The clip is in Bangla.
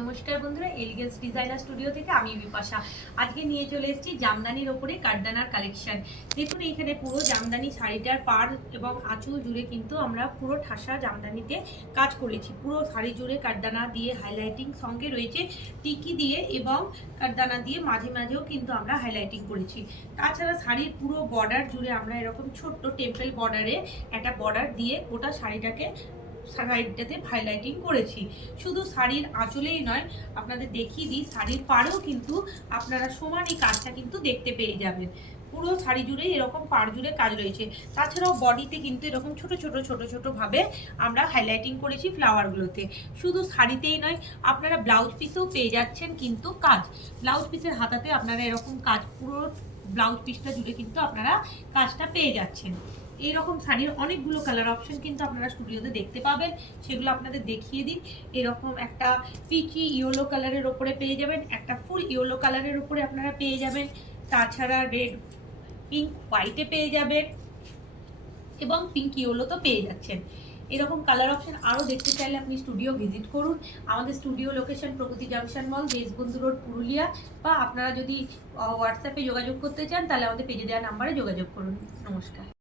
নমস্কার বন্ধুরা, এলিগেন্স ডিজাইনার স্টুডিও থেকে আমি বিপাশা। আজকে নিয়ে চলে এসেছি জামদানির ওপরে কাঠদানার কালেকশন। দেখুন এখানে পুরো জামদানি শাড়িটার পাড় এবং আঁচল জুড়ে কিন্তু আমরা পুরো ঠাসা জামদানিতে কাজ করেছি। পুরো শাড়ি জুড়ে কাঠদানা দিয়ে হাইলাইটিং, সঙ্গে রয়েছে টিকি দিয়ে এবং কাঠদানা দিয়ে মাঝে মাঝেও কিন্তু আমরা হাইলাইটিং করেছি। তাছাড়া শাড়ির পুরো বর্ডার জুড়ে আমরা এরকম ছোট্ট টেম্পল বর্ডারে একটা বর্ডার দিয়ে গোটা শাড়িটাকে সাইডটাতে হাইলাইটিং করেছি। শুধু শাড়ির আঁচলেই নয়, আপনাদের দেখিয়ে দিই, শাড়ির পাড়েও কিন্তু আপনারা সমান এই কাজটা কিন্তু দেখতে পেয়ে যাবেন। পুরো শাড়ি জুড়ে এরকম পাড় জুড়ে কাজ রয়েছে। তাছাড়াও বডিতে কিন্তু এরকম ছোট ছোট ছোট ছোট ভাবে আমরা হাইলাইটিং করেছি ফ্লাওয়ারগুলোতে। শুধু শাড়িতেই নয়, আপনারা ব্লাউজ পিসেও পেয়ে যাচ্ছেন কিন্তু কাজ। ব্লাউজ পিসের হাতাতে আপনারা এরকম কাজ, পুরো ব্লাউজ পিসটা জুড়ে কিন্তু আপনারা কাজটা পেয়ে যাচ্ছেন। এইরকম শাড়ির অনেকগুলো কালার অপশন কিন্তু আপনারা স্টুডিওতে দেখতে পাবেন, সেগুলো আপনাদের দেখিয়ে দিন। এরকম একটা পিচি ইয়েলো কালারের ওপরে পেয়ে যাবেন, একটা ফুল ইয়েলো কালারের ওপরে আপনারা পেয়ে যাবেন, তাছাড়া রেড, পিঙ্ক, হোয়াইটে পেয়ে যাবেন এবং পিঙ্ক ইয়েলো তো পেয়ে যাচ্ছেন। এরকম কালার অপশন আরও দেখতে চাইলে আপনি স্টুডিও ভিজিট করুন। আমাদের স্টুডিও লোকেশন প্রগতি জাংশন মল, দেশবন্ধু রোড, পুরুলিয়া। বা আপনারা যদি হোয়াটসঅ্যাপে যোগাযোগ করতে চান তাহলে আমাদের পেজে দেওয়া নাম্বারে যোগাযোগ করুন। নমস্কার।